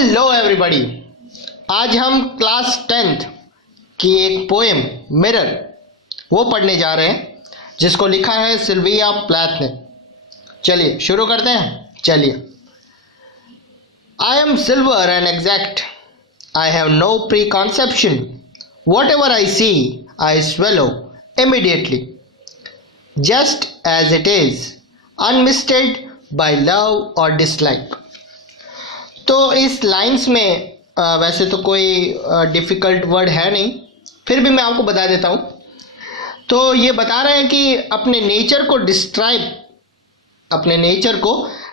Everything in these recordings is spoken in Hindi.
Hello everybody. आज हम क्लास 10th की एक पोएम मिरर वो पढ़ने जा रहे हैं जिसको लिखा है सिल्विया प्लैथ ने। चलिए शुरू करते हैं। चलिए। I am silver and exact, I have no preconception, whatever I see I swallow immediately, just as it is, unmisted by love or dislike. तो इस लाइंस में वैसे तो कोई डिफ़िकल्ट वर्ड है नहीं, फिर भी मैं आपको बता देता हूँ। तो ये बता रहे हैं कि अपने नेचर को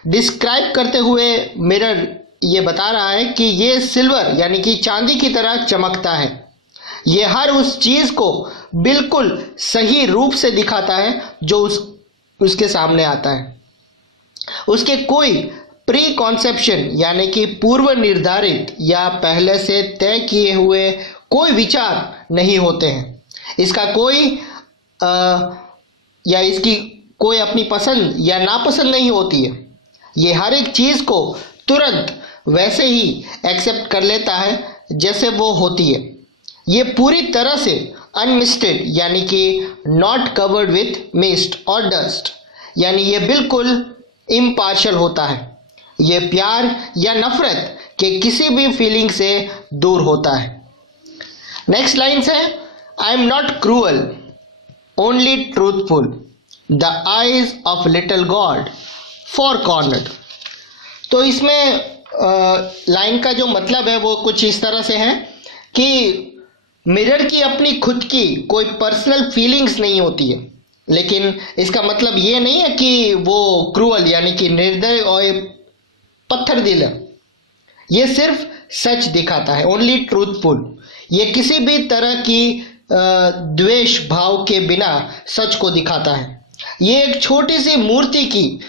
डिस्क्राइब करते हुए मिरर ये बता रहा है कि ये सिल्वर यानी कि चांदी की तरह चमकता है। ये हर उस चीज़ को बिल्कुल सही रूप से दिखाता है जो उसके सामने आता है। उसके कोई प्री कॉन्सेप्शन यानी कि पूर्व निर्धारित या पहले से तय किए हुए कोई विचार नहीं होते हैं। इसका कोई या इसकी कोई अपनी पसंद या नापसंद नहीं होती है। ये हर एक चीज़ को तुरंत वैसे ही एक्सेप्ट कर लेता है जैसे वो होती है। ये पूरी तरह से अनमिस्टेड यानी कि नॉट कवर्ड विथ मिस्ट और डस्ट, यानी ये बिल्कुल इम्पार्शियल होता है। ये प्यार या नफरत के किसी भी फीलिंग से दूर होता है। नेक्स्ट लाइन है, I am not cruel, only truthful, the eyes of little God for cornered. तो इसमें लाइन का जो मतलब है वो कुछ इस तरह से है कि मिरर की अपनी खुद की कोई पर्सनल फीलिंग्स नहीं होती है, लेकिन इसका मतलब ये नहीं है कि वो क्रूअल यानी कि निर्दय और पत्थर दिल है। ये सिर्फ सच दिखाता है, ओनली ट्रूथफुल। ये किसी भी तरह की द्वेष भाव के बिना सच को दिखाता है। ये एक छोटी सी मूर्ति की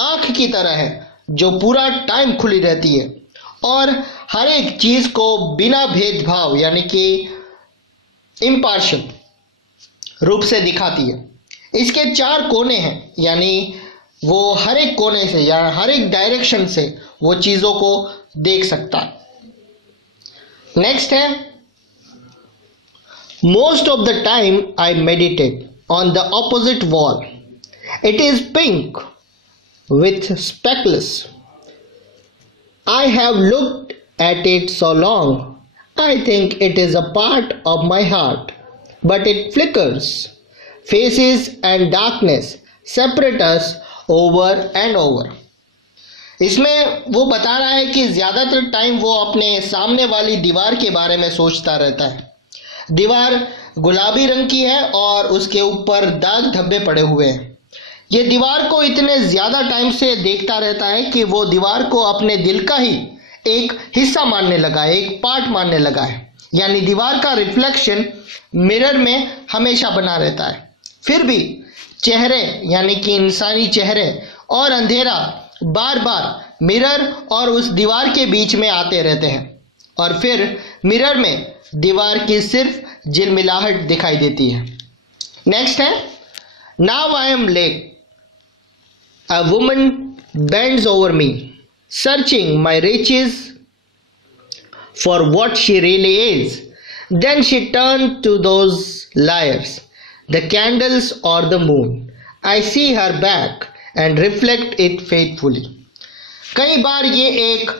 आंख की तरह है जो पूरा टाइम खुली रहती है और हर एक चीज़ को बिना भेदभाव यानी कि इम्पार्शियल रूप से दिखाती है। इसके 4 कोने हैं, यानी वो हर एक कोने से या हर एक डायरेक्शन से वो चीज़ों को देख सकता है। नेक्स्ट है, most of the time I meditate on the opposite wall, it is pink with speckles, I have looked at it so long, I think it is a part of my heart, but it flickers, faces and darkness separate us over and over। इसमें वो बता रहा है कि ज़्यादातर टाइम वो अपने सामने वाली दीवार के बारे में सोचता रहता है। दीवार गुलाबी रंग की है और उसके ऊपर दाग धब्बे पड़े हुए हैं। ये दीवार को इतने ज़्यादा टाइम से देखता रहता है कि वो दीवार को अपने दिल का ही एक हिस्सा मानने लगा है, एक पार्ट मानने लगा है। यानी दीवार का रिफ्लेक्शन मिरर में हमेशा बना रहता है। फिर भी चेहरे यानी कि इंसानी चेहरे और अंधेरा बार बार मिरर और उस दीवार के बीच में आते रहते हैं और फिर मिरर में दीवार की सिर्फ झिलमिलाहट दिखाई देती है। नेक्स्ट है, now I am lake, a woman bends over me, searching my riches for what she really is. Then she turned to those liars, the candles or the moon. I see her back and reflect it faithfully. कई बार ये एक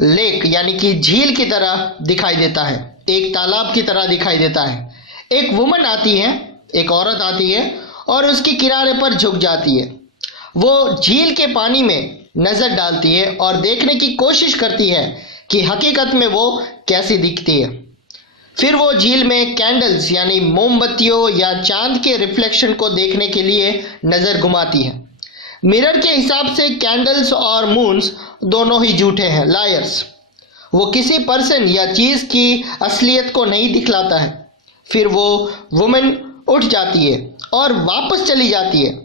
लेक यानी कि झील की तरह दिखाई देता है, एक तालाब की तरह दिखाई देता है। एक वुमन आती है, एक औरत आती है और उसके किनारे पर झुक जाती है। वो झील के पानी में नज़र डालती है और देखने की कोशिश करती है कि हकीकत में वो कैसी दिखती है। फिर वो झील में कैंडल्स यानी मोमबत्तियों या चांद के रिफ्लेक्शन को देखने के लिए नज़र घुमाती है। मिरर के हिसाब से कैंडल्स और मून्स दोनों ही झूठे हैं, लायर्स। वो किसी पर्सन या चीज़ की असलियत को नहीं दिखलाता है। फिर वो वुमेन उठ जाती है और वापस चली जाती है।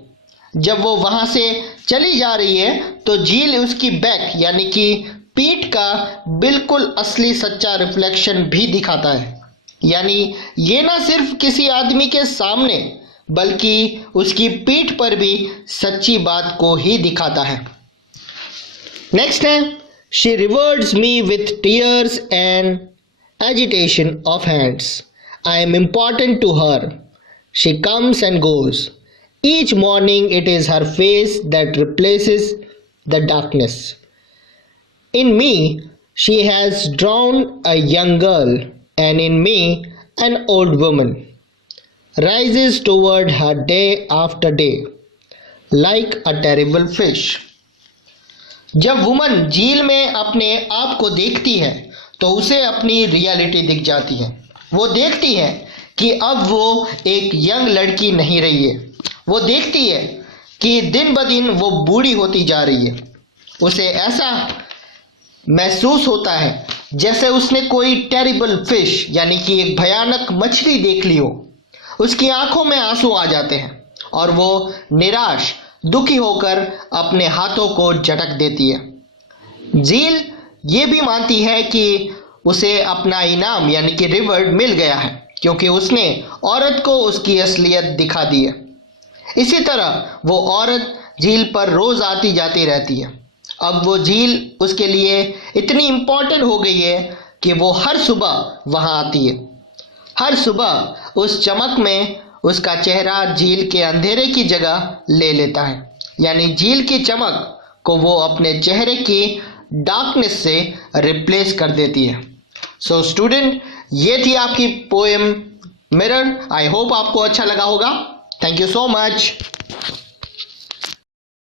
जब वो वहाँ से चली जा रही है तो झील उसकी बैक यानी कि पीठ का बिल्कुल असली सच्चा रिफ्लेक्शन भी दिखाता है। यानी ये ना सिर्फ किसी आदमी के सामने बल्कि उसकी पीठ पर भी सच्ची बात को ही दिखाता है। नेक्स्ट है, She rewards me with tears and agitation of hands. I am important to her. She comes and goes. Each morning it is her face that replaces the darkness. In me she has drawn a young girl, and in me an old woman rises toward her day after day like a terrible fish. जब वुमन झील में अपने आप को देखती है तो उसे अपनी रियलिटी दिख जाती है। वो देखती है कि अब वो एक यंग लड़की नहीं रही है। वो देखती है कि दिन ब दिन वो बूढ़ी होती जा रही है। उसे ऐसा महसूस होता है जैसे उसने कोई टेरिबल फिश यानी कि एक भयानक मछली देख ली हो। उसकी आंखों में आंसू आ जाते हैं और वो निराश दुखी होकर अपने हाथों को झटक देती है। झील ये भी मानती है कि उसे अपना इनाम यानी कि रिवॉर्ड मिल गया है क्योंकि उसने औरत को उसकी असलियत दिखा दी है। इसी तरह वो औरत झील पर रोज आती जाती रहती है। अब वो झील उसके लिए इतनी इम्पोर्टेंट हो गई है कि वो हर सुबह वहां आती है। हर सुबह उस चमक में उसका चेहरा झील के अंधेरे की जगह ले लेता है, यानी झील की चमक को वो अपने चेहरे की डार्कनेस से रिप्लेस कर देती है। सो स्टूडेंट, ये थी आपकी पोएम मिरर। आई होप आपको अच्छा लगा होगा। Thank you so much.